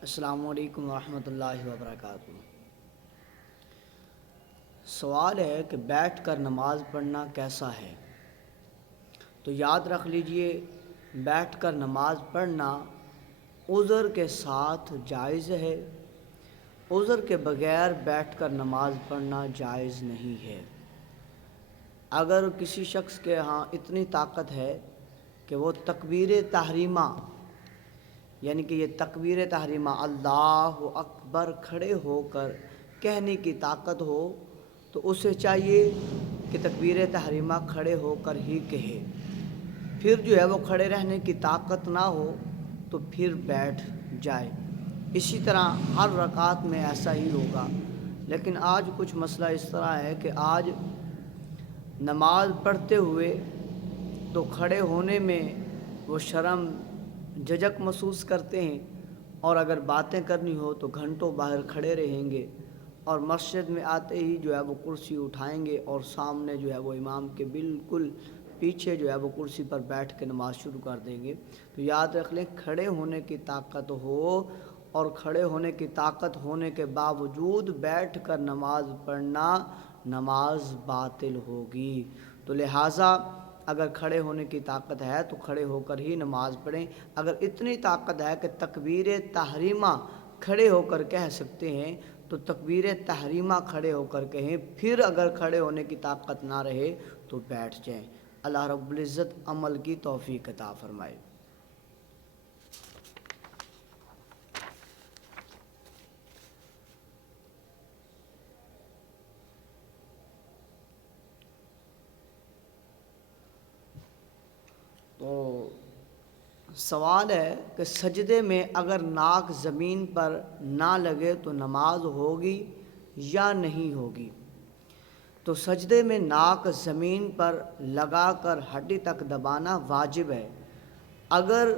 السلام علیکم ورحمۃ اللہ وبرکاتہ۔ سوال ہے کہ بیٹھ کر نماز پڑھنا کیسا ہے؟ تو یاد رکھ لیجئے، بیٹھ کر نماز پڑھنا عذر کے ساتھ جائز ہے، عذر کے بغیر بیٹھ کر نماز پڑھنا جائز نہیں ہے۔ اگر کسی شخص کے ہاں اتنی طاقت ہے کہ وہ تکبیر تحریمہ، یعنی کہ یہ تکبیر تحریمہ اللہ اکبر کھڑے ہو کر کہنے کی طاقت ہو، تو اسے چاہیے کہ تکبیر تحریمہ کھڑے ہو کر ہی کہے۔ پھر جو ہے وہ کھڑے رہنے کی طاقت نہ ہو تو پھر بیٹھ جائے۔ اسی طرح ہر رکعت میں ایسا ہی ہوگا۔ لیکن آج کچھ مسئلہ اس طرح ہے کہ آج نماز پڑھتے ہوئے تو کھڑے ہونے میں وہ شرم جھجک محسوس کرتے ہیں، اور اگر باتیں کرنی ہو تو گھنٹوں باہر کھڑے رہیں گے، اور مسجد میں آتے ہی جو ہے وہ کرسی اٹھائیں گے اور سامنے جو ہے وہ امام کے بالکل پیچھے جو ہے وہ کرسی پر بیٹھ کے نماز شروع کر دیں گے۔ تو یاد رکھ لیں، کھڑے ہونے کی طاقت ہو اور کھڑے ہونے کی طاقت ہونے کے باوجود بیٹھ کر نماز پڑھنا نماز باطل ہوگی۔ تو لہٰذا اگر کھڑے ہونے کی طاقت ہے تو کھڑے ہو کر ہی نماز پڑھیں۔ اگر اتنی طاقت ہے کہ تکبیر تحریمہ کھڑے ہو کر کہہ سکتے ہیں تو تکبیر تحریمہ کھڑے ہو کر کہیں، پھر اگر کھڑے ہونے کی طاقت نہ رہے تو بیٹھ جائیں۔ اللہ رب العزت عمل کی توفیق عطا فرمائے۔ تو سوال ہے کہ سجدے میں اگر ناک زمین پر نہ لگے تو نماز ہوگی یا نہیں ہوگی؟ تو سجدے میں ناک زمین پر لگا کر ہڈی تک دبانا واجب ہے۔ اگر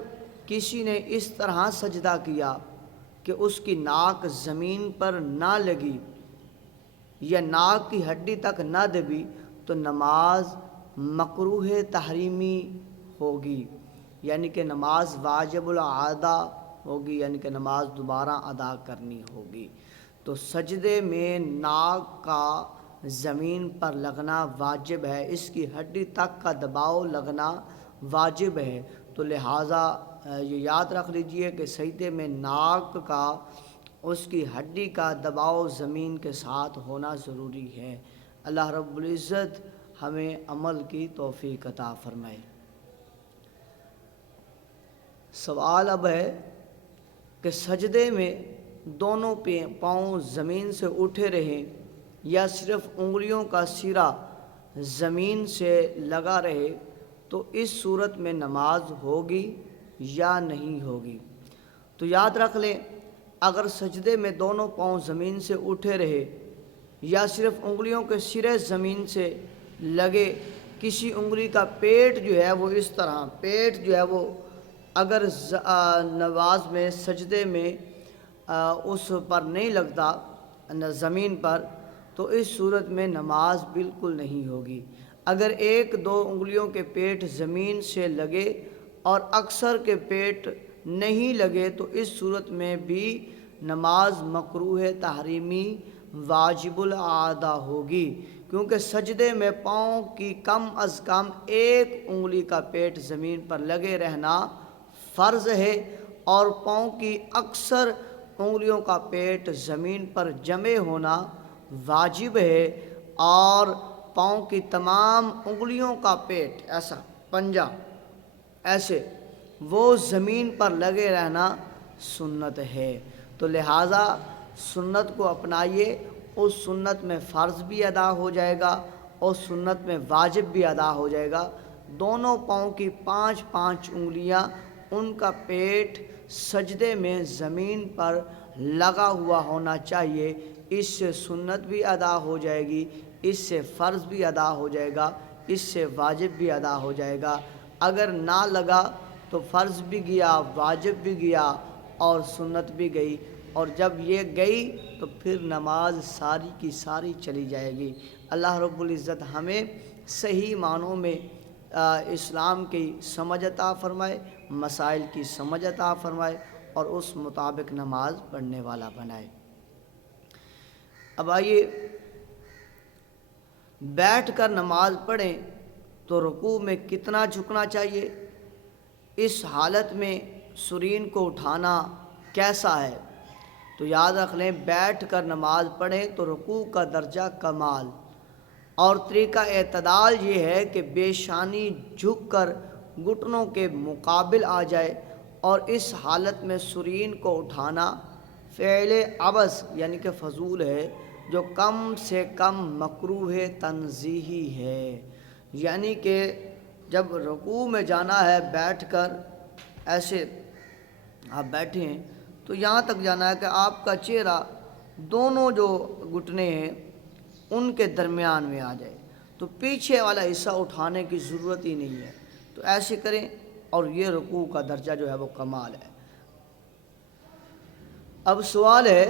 کسی نے اس طرح سجدہ کیا کہ اس کی ناک زمین پر نہ لگی یا ناک کی ہڈی تک نہ دبی تو نماز مکروہ تحریمی ہوگی، یعنی کہ نماز واجب العادہ ہوگی، یعنی کہ نماز دوبارہ ادا کرنی ہوگی۔ تو سجدے میں ناک کا زمین پر لگنا واجب ہے، اس کی ہڈی تک کا دباؤ لگنا واجب ہے۔ تو لہٰذا یہ یاد رکھ لیجئے کہ سجدے میں ناک کا اس کی ہڈی کا دباؤ زمین کے ساتھ ہونا ضروری ہے۔ اللہ رب العزت ہمیں عمل کی توفیق عطا فرمائے۔ سوال اب ہے کہ سجدے میں دونوں پاؤں زمین سے اٹھے رہیں یا صرف انگلیوں کا سرا زمین سے لگا رہے تو اس صورت میں نماز ہوگی یا نہیں ہوگی؟ تو یاد رکھ لیں، اگر سجدے میں دونوں پاؤں زمین سے اٹھے رہے یا صرف انگلیوں کے سرے زمین سے لگے، کسی انگلی کا پیٹ جو ہے وہ اس طرح، پیٹ جو ہے وہ اگر نماز میں سجدے میں اس پر نہیں لگتا زمین پر تو اس صورت میں نماز بالکل نہیں ہوگی۔ اگر ایک دو انگلیوں کے پیٹ زمین سے لگے اور اکثر کے پیٹ نہیں لگے تو اس صورت میں بھی نماز مکروہ تحریمی واجب العادہ ہوگی، کیونکہ سجدے میں پاؤں کی کم از کم ایک انگلی کا پیٹ زمین پر لگے رہنا فرض ہے، اور پاؤں کی اکثر انگلیوں کا پیٹ زمین پر جمع ہونا واجب ہے، اور پاؤں کی تمام انگلیوں کا پیٹ ایسا پنجہ ایسے وہ زمین پر لگے رہنا سنت ہے۔ تو لہٰذا سنت کو اپنائیے، اس سنت میں فرض بھی ادا ہو جائے گا اور سنت میں واجب بھی ادا ہو جائے گا۔ دونوں پاؤں کی 5 انگلیاں، ان کا پیٹ سجدے میں زمین پر لگا ہوا ہونا چاہیے۔ اس سے سنت بھی ادا ہو جائے گی، اس سے فرض بھی ادا ہو جائے گا، اس سے واجب بھی ادا ہو جائے گا۔ اگر نہ لگا تو فرض بھی گیا، واجب بھی گیا اور سنت بھی گئی، اور جب یہ گئی تو پھر نماز ساری کی ساری چلی جائے گی۔ اللہ رب العزت ہمیں صحیح معنوں میں اسلام کی سمجھ عطا فرمائے، مسائل کی سمجھ عطا فرمائے، اور اس مطابق نماز پڑھنے والا بنائے۔ اب آئیے بیٹھ کر نماز پڑھیں تو رکوع میں کتنا جھکنا چاہیے، اس حالت میں سرین کو اٹھانا کیسا ہے؟ تو یاد رکھ لیں، بیٹھ کر نماز پڑھیں تو رکوع کا درجہ کمال اور طریقہ اعتدال یہ ہے کہ پیشانی جھک کر گھٹنوں کے مقابل آ جائے، اور اس حالت میں سرین کو اٹھانا فعل عبث یعنی کہ فضول ہے، جو کم سے کم مکروہ تنزیہی ہے۔ یعنی کہ جب رکوع میں جانا ہے بیٹھ کر، ایسے آپ بیٹھے ہیں تو یہاں تک جانا ہے کہ آپ کا چہرہ دونوں جو گھٹنے ہیں ان کے درمیان میں آ جائے، تو پیچھے والا حصہ اٹھانے کی ضرورت ہی نہیں ہے، تو ایسے کریں اور یہ رکوع کا درجہ جو ہے وہ کمال ہے۔ اب سوال ہے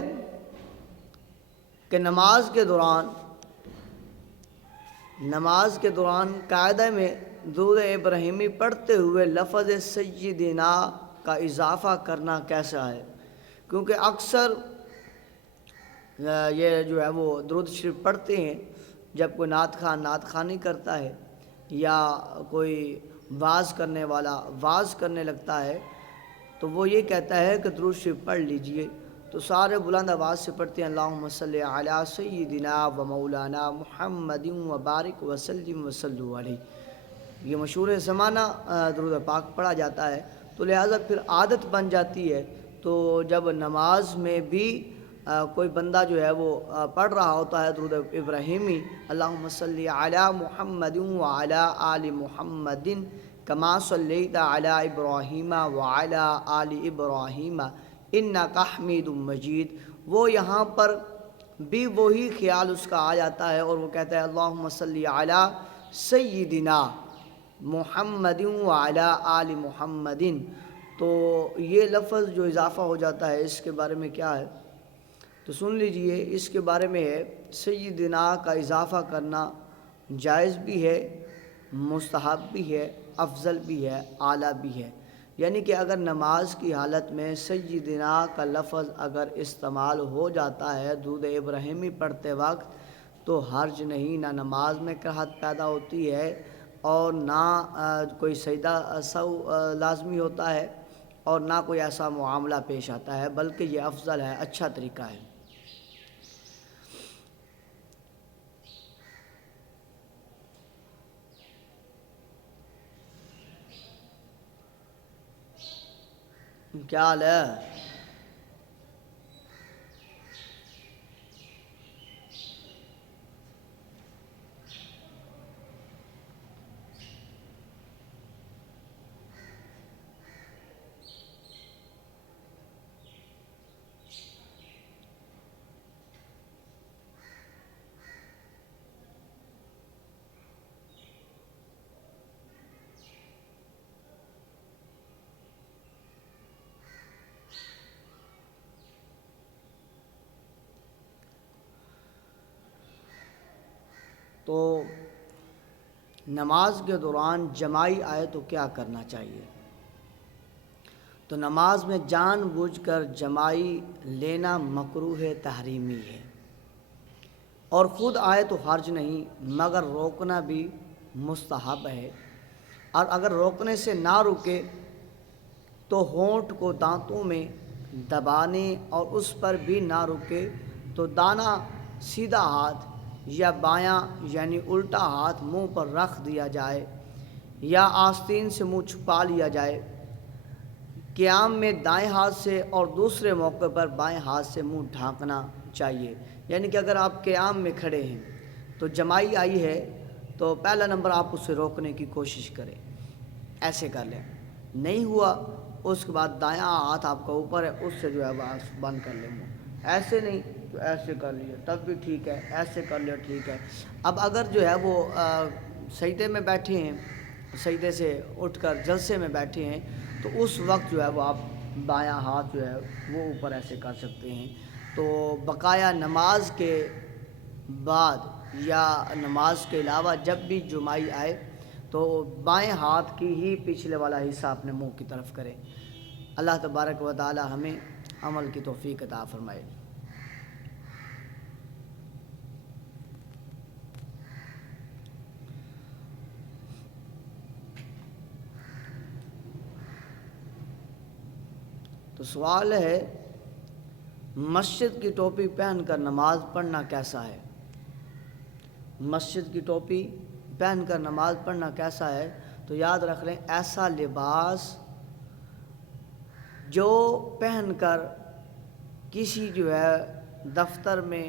کہ نماز کے دوران قاعدہ میں درود ابراہیمی پڑھتے ہوئے لفظ سیدنا کا اضافہ کرنا کیسا ہے؟ کیونکہ اکثر یہ جو ہے وہ درود شریف پڑھتے ہیں جب کوئی نعت خوان نعت خوانی کرتا ہے یا کوئی واعظ کرنے والا واعظ کرنے لگتا ہے، تو وہ یہ کہتا ہے کہ درود شریف پڑھ لیجئے، تو سارے بلند آواز سے پڑھتے ہیں اللہم صلی علی سیدنا و مولانا محمد و بارک وسلم وصلو علیہ۔ یہ مشہور زمانہ درود پاک پڑھا جاتا ہے، تو لہٰذا پھر عادت بن جاتی ہے، تو جب نماز میں بھی کوئی بندہ جو ہے وہ پڑھ رہا ہوتا ہے درود ابراہیمی اللہم صلی علی محمد و علی آل محمد کما صلیت علی ابراہیم و علی آل ابراہیم انکا حمید مجید، وہ یہاں پر بھی وہی خیال اس کا آ جاتا ہے اور وہ کہتا ہے اللہم صلی علی سیدنا محمد و علی آل محمد۔ تو یہ لفظ جو اضافہ ہو جاتا ہے اس کے بارے میں کیا ہے؟ تو سن لیجئے، اس کے بارے میں ہے سیدنا کا اضافہ کرنا جائز بھی ہے، مستحب بھی ہے، افضل بھی ہے، اعلیٰ بھی ہے۔ یعنی کہ اگر نماز کی حالت میں سیدنا کا لفظ اگر استعمال ہو جاتا ہے درود ابراہیمی پڑھتے وقت تو حرج نہیں، نہ نماز میں کراہت پیدا ہوتی ہے اور نہ کوئی سجدہ سہو لازمی ہوتا ہے اور نہ کوئی ایسا معاملہ پیش آتا ہے، بلکہ یہ افضل ہے، اچھا طریقہ ہے۔ کیا حال ہے؟ تو نماز کے دوران جماعی آئے تو کیا کرنا چاہیے؟ تو نماز میں جان بوجھ کر جماعی لینا مکروہ تحریمی ہے، اور خود آئے تو حرج نہیں، مگر روکنا بھی مستحب ہے، اور اگر روکنے سے نہ رکے تو ہونٹ کو دانتوں میں دبانے اور اس پر بھی نہ رکے تو دانا سیدھا ہاتھ یا بایاں یعنی الٹا ہاتھ منہ پر رکھ دیا جائے یا آستین سے منہ چھپا لیا جائے، قیام میں دائیں ہاتھ سے اور دوسرے موقع پر بائیں ہاتھ سے منہ ڈھانکنا چاہیے۔ یعنی کہ اگر آپ قیام میں کھڑے ہیں تو جماعی آئی ہے تو پہلا نمبر آپ اسے روکنے کی کوشش کریں، ایسے کر لیں، نہیں ہوا اس کے بعد دایاں ہاتھ آپ کا اوپر ہے اس سے جو ہے بس بند کر لیں منہ، ایسے نہیں تو ایسے کر لیے تب بھی ٹھیک ہے، ایسے کر لیا ٹھیک ہے۔ اب اگر جو ہے وہ سجدے میں بیٹھے ہیں، سجدے سے اٹھ کر جلسے میں بیٹھے ہیں تو اس وقت جو ہے وہ آپ بایاں ہاتھ جو ہے وہ اوپر ایسے کر سکتے ہیں۔ تو بقایا نماز کے بعد یا نماز کے علاوہ جب بھی جماعی آئے تو بائیں ہاتھ کی ہی پچھلے والا حصہ اپنے منہ کی طرف کریں۔ اللہ تبارک و تعالی ہمیں عمل کی توفیق عطا فرمائے۔ تو سوال ہے، مسجد کی ٹوپی پہن کر نماز پڑھنا کیسا ہے؟ مسجد کی ٹوپی پہن کر نماز پڑھنا کیسا ہے؟ تو یاد رکھ لیں، ایسا لباس جو پہن کر کسی جو ہے دفتر میں،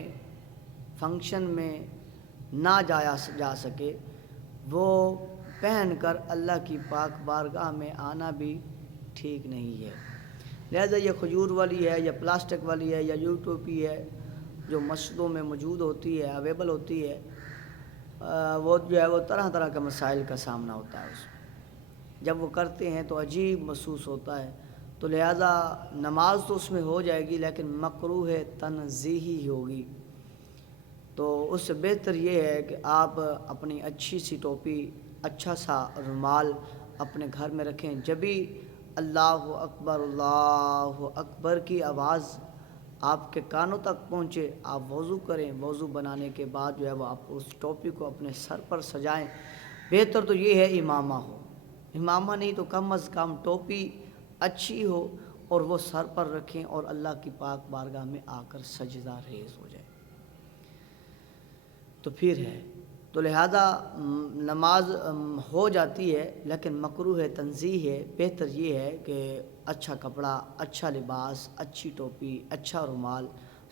فنکشن میں نہ جایا جا سکے، وہ پہن کر اللہ کی پاک بارگاہ میں آنا بھی ٹھیک نہیں ہے۔ لہذا یہ کھجور والی ہے یا پلاسٹک والی ہے یا یو ٹوپی ہے جو مسجدوں میں موجود ہوتی ہے، اویلیبل ہوتی ہے، وہ جو ہے وہ طرح طرح کے مسائل کا سامنا ہوتا ہے اس میں۔ جب وہ کرتے ہیں تو عجیب محسوس ہوتا ہے، تو لہذا نماز تو اس میں ہو جائے گی لیکن مکروہ تنزیہی ہوگی۔ تو اس سے بہتر یہ ہے کہ آپ اپنی اچھی سی ٹوپی، اچھا سا رومال اپنے گھر میں رکھیں۔ جبھی اللہ اکبر کی آواز آپ کے کانوں تک پہنچے، آپ وضو کریں، وضو بنانے کے بعد جو ہے وہ آپ اس ٹوپی کو اپنے سر پر سجائیں۔ بہتر تو یہ ہے امامہ ہو، امامہ نہیں تو کم از کم ٹوپی اچھی ہو اور وہ سر پر رکھیں اور اللہ کی پاک بارگاہ میں آ کر سجدہ ریز ہو جائے تو پھر ہے۔ تو لہذا نماز ہو جاتی ہے لیکن مکروہ تنزیہ ہے۔ بہتر یہ ہے کہ اچھا کپڑا، اچھا لباس، اچھی ٹوپی، اچھا رومال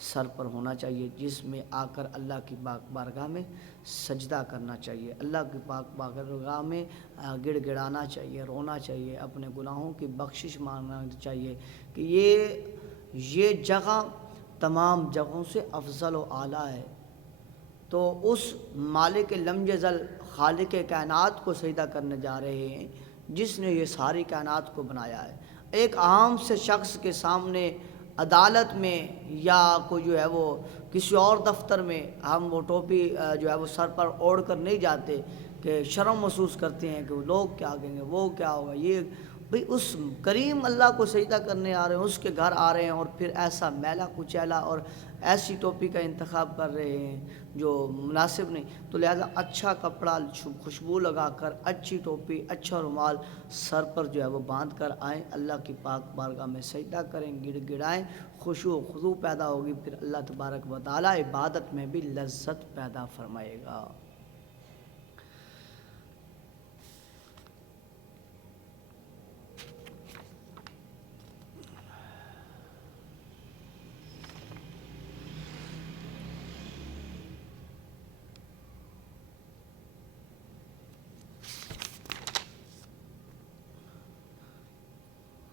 سر پر ہونا چاہیے، جس میں آ کر اللہ کی پاک بارگاہ میں سجدہ کرنا چاہیے، اللہ کی پاک بارگاہ میں گڑ گڑانا چاہیے، رونا چاہیے، اپنے گناہوں کی بخشش مانگنا چاہیے کہ یہ جگہ تمام جگہوں سے افضل و اعلیٰ ہے۔ تو اس مالک لم یزل، خالق کائنات کو سجدہ کرنے جا رہے ہیں جس نے یہ ساری کائنات کو بنایا ہے۔ ایک عام سے شخص کے سامنے عدالت میں یا کوئی جو ہے وہ کسی اور دفتر میں ہم وہ ٹوپی جو ہے وہ سر پر اوڑھ کر نہیں جاتے کہ شرم محسوس کرتے ہیں کہ وہ لوگ کیا کہیں گے، وہ کیا ہوگا۔ یہ بھئی اس کریم اللہ کو سجدہ کرنے آ رہے ہیں، اس کے گھر آ رہے ہیں اور پھر ایسا میلا کچیلا اور ایسی ٹوپی کا انتخاب کر رہے ہیں جو مناسب نہیں۔ تو لہذا اچھا کپڑا، خوشبو لگا کر، اچھی ٹوپی، اچھا رومال سر پر جو ہے وہ باندھ کر آئیں، اللہ کی پاک بارگاہ میں سجدہ کریں، گڑ گڑائیں، خشوع و خضوع پیدا ہوگی، پھر اللہ تبارک و تعالی عبادت میں بھی لذت پیدا فرمائے گا۔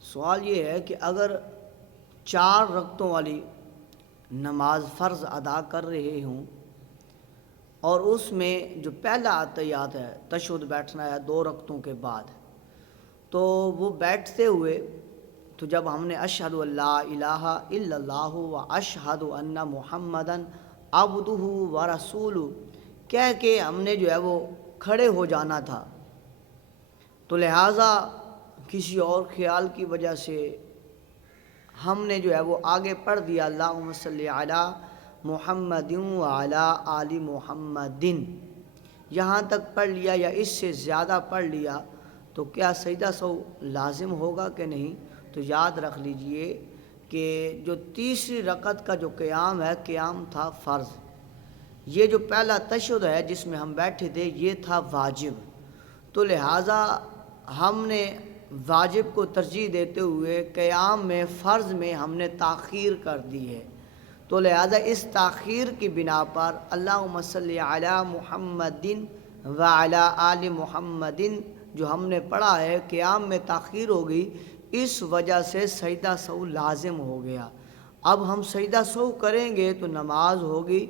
سوال یہ ہے کہ اگر 4 رکعتوں والی نماز فرض ادا کر رہے ہوں اور اس میں جو پہلا اتحیات ہے، تشہد بیٹھنا ہے 2 رکعتوں کے بعد، تو وہ بیٹھتے ہوئے تو جب ہم نے اشہد ان لا الہ الا اللہ و اشہد ان محمدن عبدہ و رسولہ کہہ کے ہم نے جو ہے وہ کھڑے ہو جانا تھا، تو لہٰذا کسی اور خیال کی وجہ سے ہم نے جو ہے وہ آگے پڑھ دیا اللہم صلی علی محمد و علی آل محمد، یہاں تک پڑھ لیا یا اس سے زیادہ پڑھ لیا، تو کیا سجدہ سہو لازم ہوگا کہ نہیں؟ تو یاد رکھ لیجئے کہ جو تیسری رکعت کا جو قیام ہے، قیام تھا فرض، یہ جو پہلا تشہد ہے جس میں ہم بیٹھے تھے یہ تھا واجب، تو لہٰذا ہم نے واجب کو ترجیح دیتے ہوئے قیام میں فرض میں ہم نے تاخیر کر دی ہے، تو لہذا اس تاخیر کی بنا پر اللہم صلی علی محمد وعلی آل محمد جو ہم نے پڑھا ہے قیام میں تاخیر ہوگی، اس وجہ سے سجدہ سہو لازم ہو گیا۔ اب ہم سجدہ سہو کریں گے تو نماز ہوگی،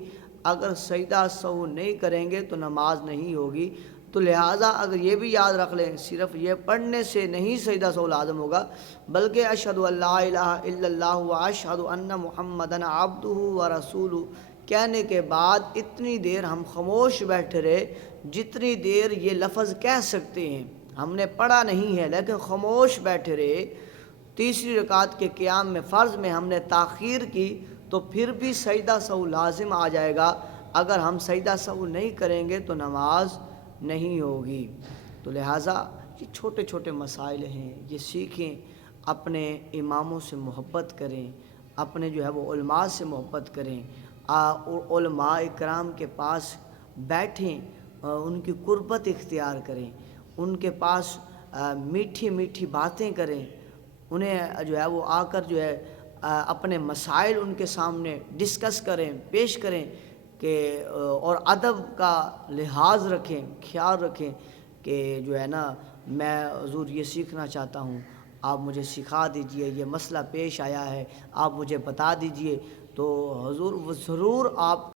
اگر سجدہ سہو نہیں کریں گے تو نماز نہیں ہوگی۔ تو لہٰذا اگر یہ بھی یاد رکھ لیں، صرف یہ پڑھنے سے نہیں سجدہ سہو لازم ہوگا، بلکہ اشہد ان لا الہ الا اللہ و اشہد ان محمدن عبدہ و رسولہ کہنے کے بعد اتنی دیر ہم خاموش بیٹھے رہے جتنی دیر یہ لفظ کہہ سکتے ہیں، ہم نے پڑھا نہیں ہے لیکن خاموش بیٹھے رہے، تیسری رکعت کے قیام میں فرض میں ہم نے تاخیر کی تو پھر بھی سجدہ سہو لازم آ جائے گا. اگر ہم سجدہ سہو نہیں کریں گے تو نماز نہیں ہوگی. تو لہٰذا یہ چھوٹے چھوٹے مسائل ہیں، یہ سیکھیں، اپنے اماموں سے محبت کریں، اپنے جو ہے وہ علماء سے محبت کریں، علماء اکرام کے پاس بیٹھیں، ان کی قربت اختیار کریں، ان کے پاس میٹھی میٹھی باتیں کریں، انہیں جو ہے وہ آ کر جو ہے اپنے مسائل ان کے سامنے ڈسکس کریں، پیش کریں کہ اور ادب کا لحاظ رکھیں، خیال رکھیں کہ جو ہے نا میں حضور یہ سیکھنا چاہتا ہوں، آپ مجھے سکھا دیجئے، یہ مسئلہ پیش آیا ہے آپ مجھے بتا دیجئے. تو حضور وہ ضرور آپ